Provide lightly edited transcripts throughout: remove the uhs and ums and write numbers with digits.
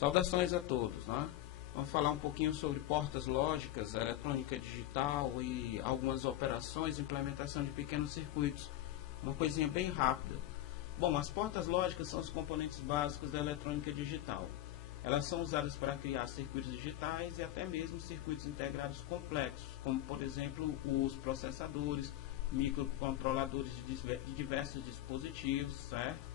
Saudações a todos, né? Vamos falar um pouquinho sobre portas lógicas, eletrônica digital e algumas operações, implementação de pequenos circuitos. Uma coisinha bem rápida. Bom, as portas lógicas são os componentes básicos da eletrônica digital. Elas são usadas para criar circuitos digitais e até mesmo circuitos integrados complexos, como por exemplo os processadores, microcontroladores de diversos dispositivos, certo?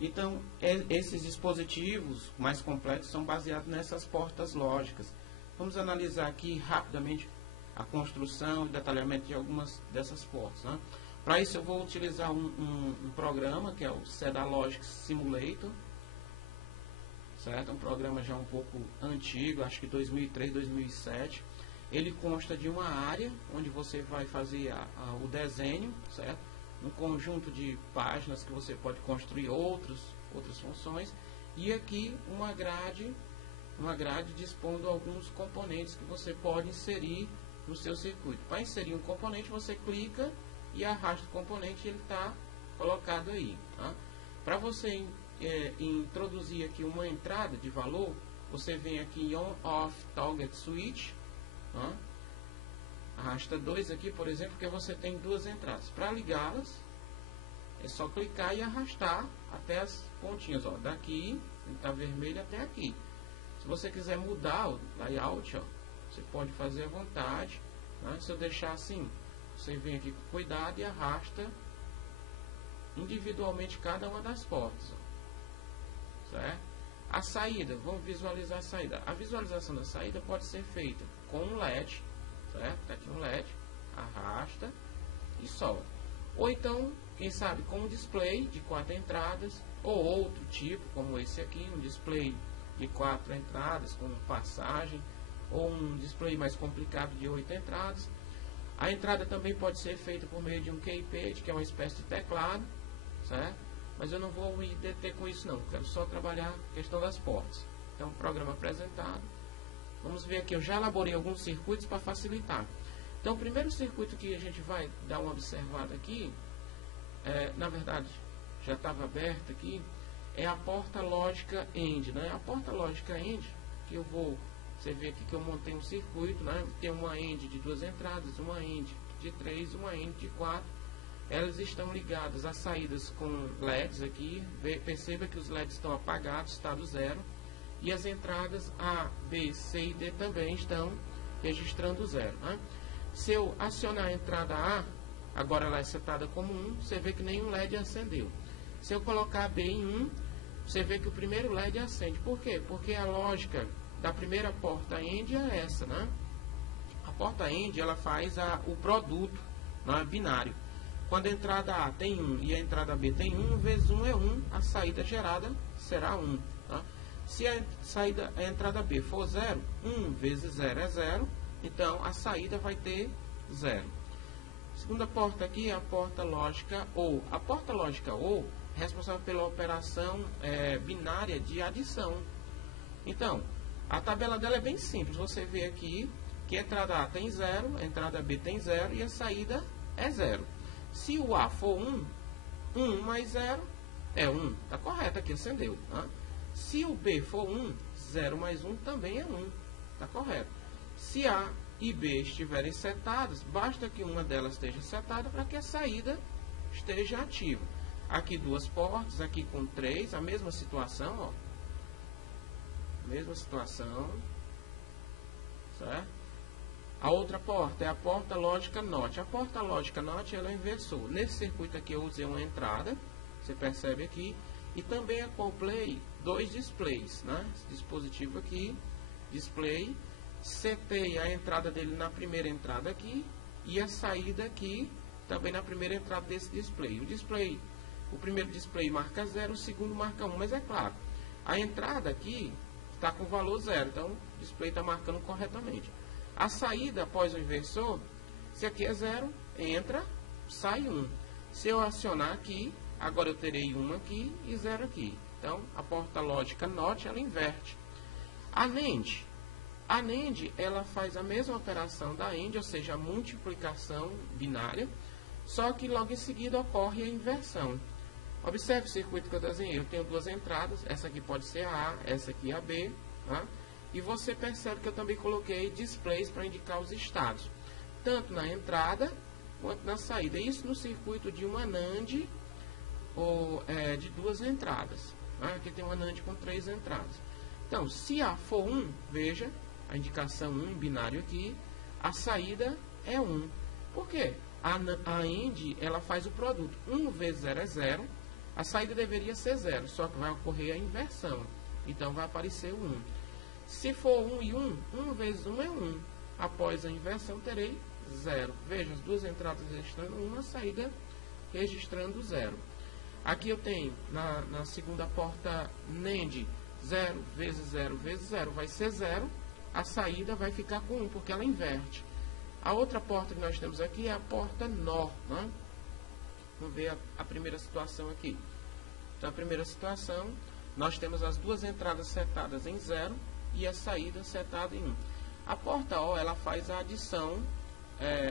Então, esses dispositivos mais complexos são baseados nessas portas lógicas. Vamos analisar aqui rapidamente a construção e detalhamento de algumas dessas portas, né? Para isso eu vou utilizar um programa que é o SedaLogic Simulator, certo? Um programa já um pouco antigo, acho que 2003, 2007. Ele consta de uma área onde você vai fazer o desenho, certo? Um conjunto de páginas que você pode construir outras funções, e aqui uma grade dispondo alguns componentes que você pode inserir no seu circuito. Para inserir um componente, você clica e arrasta o componente e ele está colocado aí. Tá? Para você introduzir aqui uma entrada de valor, você vem aqui em On-Off Target Switch, tá? Arrasta 2 aqui, por exemplo, porque você tem duas entradas. Para ligá-las, é só clicar e arrastar até as pontinhas, ó, daqui, está vermelho até aqui. Se você quiser mudar o layout, ó, você pode fazer à vontade, né? Se eu deixar assim, você vem aqui com cuidado e arrasta individualmente cada uma das portas, ó, certo? A saída, vamos visualizar a saída. A visualização da saída pode ser feita com um LED, certo? Tá aqui um LED, arrasta e solta. Ou então, quem sabe, com um display de 4 entradas, ou outro tipo, como esse aqui, um display de 4 entradas com passagem, ou um display mais complicado de 8 entradas. A entrada também pode ser feita por meio de um keypad, que é uma espécie de teclado, certo? Mas eu não vou me deter com isso não, quero só trabalhar a questão das portas. Então, programa apresentado. Vamos ver aqui, eu já elaborei alguns circuitos para facilitar. Então, o primeiro circuito que a gente vai dar uma observada aqui, na verdade, já estava aberto aqui, é a porta lógica AND, né? A porta lógica AND, que eu vou, você vê aqui que eu montei um circuito, né? Tem uma AND de 2 entradas, uma AND de 3, uma AND de 4. Elas estão ligadas a saídas com LEDs aqui. Perceba que os LEDs estão apagados, estado 0. E as entradas A, B, C e D também estão registrando 0. Né? Se eu acionar a entrada A, agora ela é setada como 1, você vê que nenhum LED acendeu. Se eu colocar B em 1, você vê que o primeiro LED acende. Por quê? Porque a lógica da primeira porta AND é essa, né? A porta AND, ela faz o produto, né, binário. Quando a entrada A tem 1 e a entrada B tem 1, vezes 1 é 1, a saída gerada será 1. Tá? Se a entrada B for 0, 1 vezes 0 é 0, então a saída vai ter 0. Segunda porta aqui é a porta lógica OR. A porta lógica OR é responsável pela operação binária de adição. Então, a tabela dela é bem simples. Você vê aqui que a entrada A tem 0, a entrada B tem 0 e a saída é 0. Se o A for 1, 1 mais 0 é 1. Está correto aqui, acendeu. Tá? Se o B for 1, 0 mais 1 também é 1. Está correto. Se A e B estiverem setadas, basta que uma delas esteja setada para que a saída esteja ativa. Aqui duas portas, aqui com 3, a mesma situação, ó. Mesma situação. Certo? A outra porta é a porta lógica NOT. A porta lógica NOT, ela é inversor. Nesse circuito aqui eu usei uma entrada, você percebe aqui, e também acoplei 2 displays, né? Esse dispositivo aqui, display, setei a entrada dele na primeira entrada aqui e a saída aqui também na primeira entrada desse display. O primeiro display marca 0, o segundo marca 1, mas é claro, a entrada aqui está com valor 0, então o display está marcando corretamente. A saída após o inversor, se aqui é 0, entra, sai 1. Se eu acionar aqui, agora eu terei 1 aqui e 0 aqui. Então, a porta lógica NOT, ela inverte. A NAND, ela faz a mesma operação da AND, ou seja, a multiplicação binária, só que logo em seguida ocorre a inversão. Observe o circuito que eu desenhei. Eu tenho duas entradas. Essa aqui pode ser a A, essa aqui a B. Tá? E você percebe que eu também coloquei displays para indicar os estados. Tanto na entrada quanto na saída. Isso no circuito de uma NAND ou de duas entradas. Tá? Aqui tem uma NAND com 3 entradas. Então, se A for 1, veja, a indicação 1 binário aqui, a saída é 1. Por quê? A AND, ela faz o produto. 1 vezes 0 é 0. A saída deveria ser 0, só que vai ocorrer a inversão. Então, vai aparecer o 1. Se for 1 e 1, 1 vezes 1 é 1. Após a inversão, terei 0. Veja, as duas entradas registrando 1, a saída registrando 0. Aqui eu tenho, na segunda porta NAND, 0 vezes 0 vezes 0 vai ser 0. A saída vai ficar com 1, porque ela inverte. A outra porta que nós temos aqui é a porta NOR. Né? Vamos ver a primeira situação aqui. Então, a primeira situação, nós temos as duas entradas setadas em 0 e a saída setada em 1. A porta OR, ela faz a adição,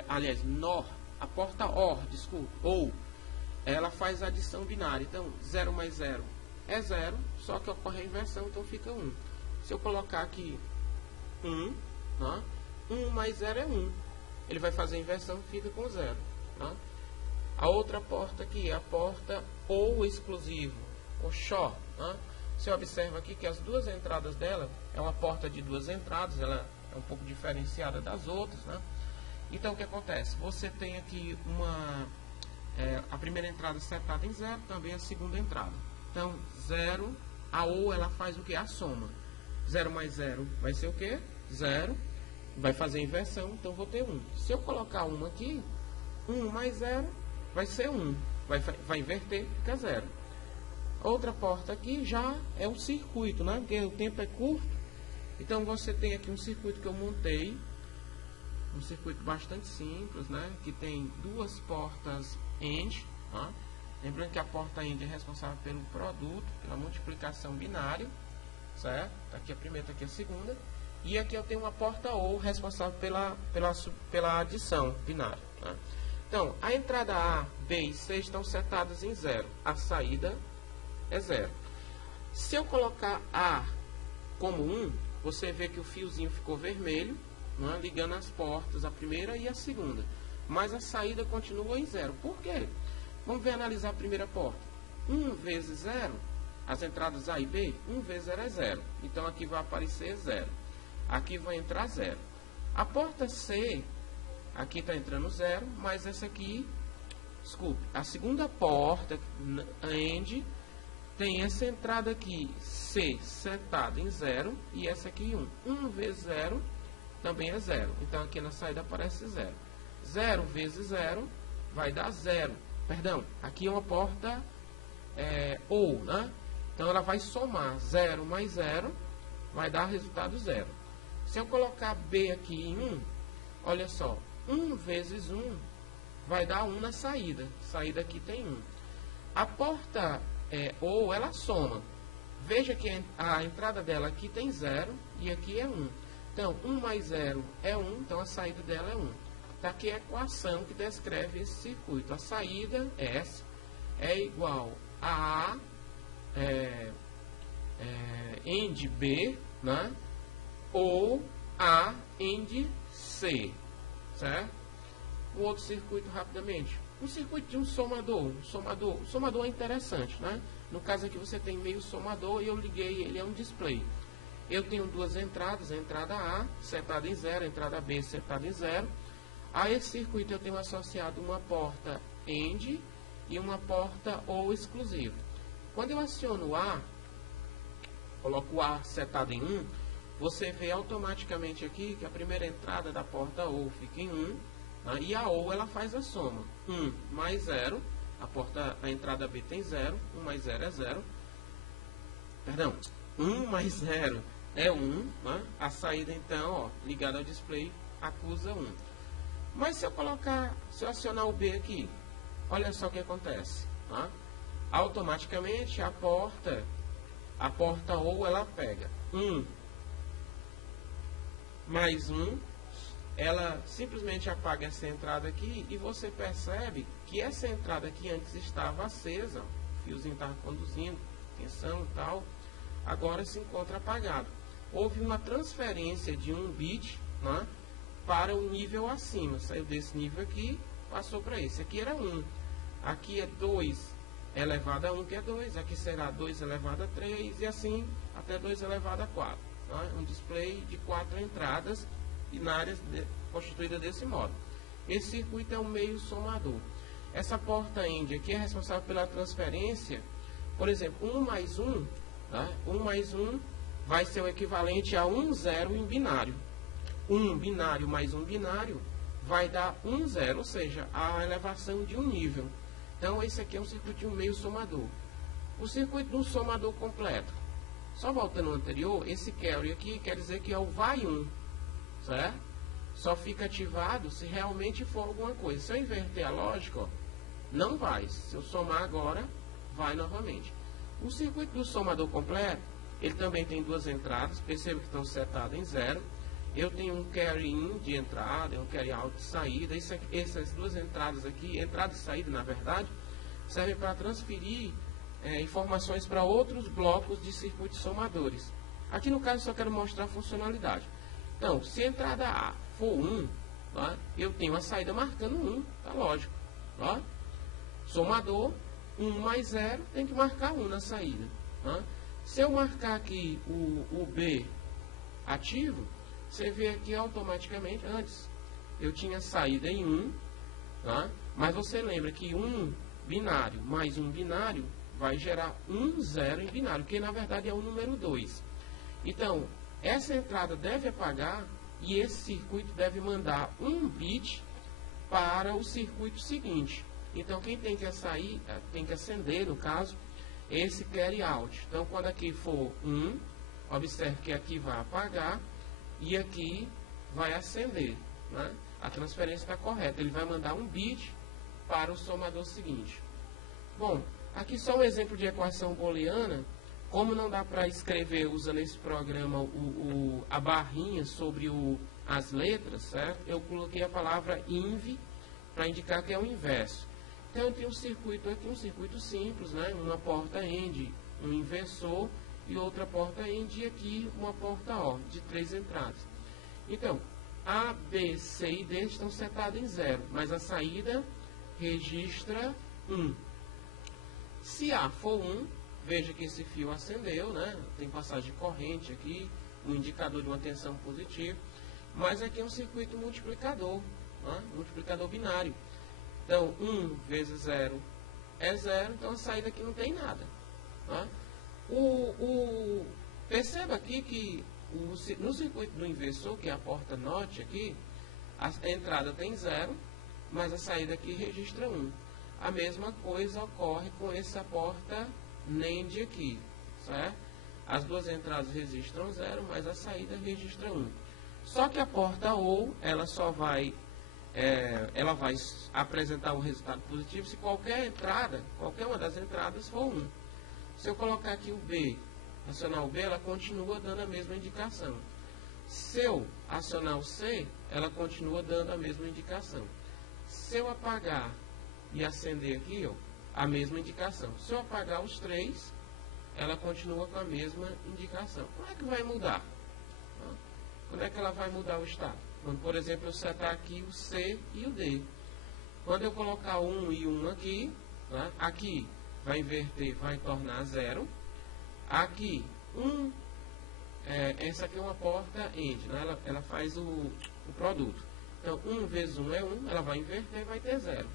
aliás, NOR, a porta OR, desculpa, ou, ela faz a adição binária. Então, 0 mais 0 é 0, só que ocorre a inversão, então fica 1. Se eu colocar aqui 1, né? 1 mais 0 é 1. Ele vai fazer a inversão e fica com 0. Né? A outra porta aqui é a porta OU exclusivo, ou SHOR. Né? Você observa aqui que as duas entradas dela é uma porta de duas entradas, ela é um pouco diferenciada das outras. Né? Então, o que acontece? Você tem aqui a primeira entrada setada em 0, também a segunda entrada. Então, 0, a OU ela faz o que? A soma. 0 mais 0 vai ser o que? 0. Vai fazer a inversão, então vou ter 1. Se eu colocar 1 aqui, 1 mais 0 vai ser 1. Vai inverter, fica 0. Outra porta aqui já é um circuito, né? Porque o tempo é curto. Então você tem aqui um circuito que eu montei. Um circuito bastante simples, né? Que tem duas portas AND. Tá? Lembrando que a porta AND é responsável pelo produto, pela multiplicação binária. Certo? Tá aqui a primeira, tá aqui a segunda. E aqui eu tenho uma porta OU responsável pela adição binária. Tá? Então, a entrada A, B e C estão setadas em 0. A saída é 0. Se eu colocar A como 1, você vê que o fiozinho ficou vermelho, né, ligando as portas, a primeira e a segunda. Mas a saída continua em 0. Por quê? Vamos ver, analisar a primeira porta. 1 vezes 0, as entradas A e B, 1 vezes 0 é 0. Então, aqui vai aparecer 0. Aqui vai entrar 0. A porta C, aqui está entrando 0, mas essa aqui, desculpe, a segunda porta, AND, tem essa entrada aqui, C, setada em 0, e essa aqui 1. 1 vezes 0 também é 0. Então, aqui na saída aparece 0. 0 vezes 0 vai dar 0. Perdão, aqui é uma porta OU, né? Então, ela vai somar 0 mais 0, vai dar resultado 0. Se eu colocar B aqui em 1, olha só, 1 vezes 1 vai dar 1 na saída. Saída aqui tem 1. A porta OU, ela soma. Veja que a entrada dela aqui tem 0 e aqui é 1. Então, 1 mais 0 é 1, então a saída dela é 1. Está aqui a equação que descreve esse circuito. A saída, S, é igual a AND B, né? Ou A AND C, certo? O outro circuito, rapidamente. Um circuito de um somador. O somador é interessante, né? No caso aqui você tem meio somador e eu liguei ele a um display. Eu tenho duas entradas, a entrada A setada em 0, a entrada B setada em 0. A esse circuito eu tenho associado uma porta AND e uma porta OU exclusiva. Quando eu aciono A, coloco o A setado em 1, você vê automaticamente aqui que a primeira entrada da porta OU fica em 1, né, e a OU ela faz a soma. 1 mais 0, a entrada B tem 0, 1 mais 0 é 0. Perdão, 1 mais 0 é 1, né, a saída então, ó, ligada ao display, acusa 1. Mas se eu acionar o B aqui, olha só o que acontece. Tá? Automaticamente a porta OU ela pega 1 mais 1, ela simplesmente apaga essa entrada aqui e você percebe que essa entrada que antes estava acesa fiozinho estava conduzindo, tensão e tal, agora se encontra apagado. Houve uma transferência de 1 bit, né, para o nível acima, saiu desse nível aqui, passou para esse, aqui era 1, aqui é 2 elevado a 1, que é 2, aqui será 2 elevado a 3, e assim até 2 elevado a 4. Né? Um display de 4 entradas binárias constituída desse modo. Esse circuito é um meio somador. Essa porta AND aqui é responsável pela transferência, por exemplo, 1 mais 1, tá? 1 mais 1 vai ser o equivalente a 1, 0 em binário. 1 binário mais 1 binário vai dar 1, 0, ou seja, a elevação de um nível. Então, esse aqui é um circuito de um meio somador. O circuito de um somador completo. Só voltando ao anterior, esse carry aqui quer dizer que é o vai 1, certo? Só fica ativado se realmente for alguma coisa. Se eu inverter a lógica, ó, não vai. Se eu somar agora, vai novamente. O circuito do somador completo, ele também tem duas entradas. Perceba que estão setadas em 0. Eu tenho um carry in de entrada, um carry out de saída. Essas duas entradas aqui, entrada e saída, na verdade, servem para transferir informações para outros blocos de circuitos somadores. Aqui no caso, só quero mostrar a funcionalidade. Então, se a entrada A for 1, tá, eu tenho a saída marcando 1, tá lógico. Tá? Somador, 1 mais 0, tem que marcar 1 na saída. Tá? Se eu marcar aqui o B ativo, você vê aqui automaticamente, antes eu tinha saída em 1, tá? Mas você lembra que 1 binário mais 1 binário vai gerar 1, 0 em binário, que na verdade é o número 2. Então, essa entrada deve apagar e esse circuito deve mandar 1 bit para o circuito seguinte. Então, quem tem que sair, tem que acender, no caso, esse carry out. Então, quando aqui for 1, observe que aqui vai apagar e aqui vai acender. Né? A transferência está correta. Ele vai mandar 1 bit para o somador seguinte. Bom, aqui só um exemplo de equação booleana. Como não dá para escrever usando esse programa a barrinha sobre as letras, certo? Eu coloquei a palavra inv para indicar que é o inverso. Então eu tenho um circuito aqui, um circuito simples, né? Uma porta AND, um inversor e outra porta AND e aqui uma porta OR de 3 entradas. Então, A, B, C e D estão setadas em 0, mas a saída registra 1. Se A for 1, veja que esse fio acendeu, né? Tem passagem de corrente aqui, um indicador de uma tensão positiva, mas aqui é um circuito multiplicador, né? Multiplicador binário. Então, 1 vezes 0 é 0, então a saída aqui não tem nada. Né? Perceba aqui que no circuito do inversor, que é a porta NOT aqui, a entrada tem 0, mas a saída aqui registra 1. A mesma coisa ocorre com essa porta NAND aqui, certo? As duas entradas registram 0, mas a saída registra 1. Só que a porta OR, ela só vai, ela vai apresentar um resultado positivo se qualquer uma das entradas for 1. Se eu colocar aqui o B, acionar o B, ela continua dando a mesma indicação. Se eu acionar o C, ela continua dando a mesma indicação. Se eu apagar e acender aqui, ó, a mesma indicação. Se eu apagar os 3, ela continua com a mesma indicação. Como é que vai mudar? Quando é que ela vai mudar o estado? Quando, por exemplo, eu setar aqui o C e o D. Quando eu colocar 1 e 1 aqui, né, aqui vai inverter, vai tornar 0. Aqui, essa aqui é uma porta AND, né, ela faz o produto. Então, 1 vezes 1 é 1, ela vai inverter e vai ter 0.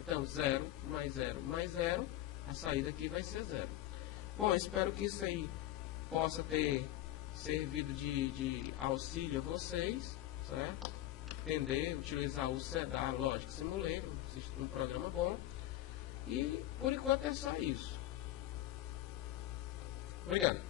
Então, 0 mais 0 mais 0, a saída aqui vai ser 0. Bom, espero que isso aí possa ter servido de auxílio a vocês, certo? Entender, utilizar o CEDAR Logic Simulator, um programa bom. E, por enquanto, é só isso. Obrigado.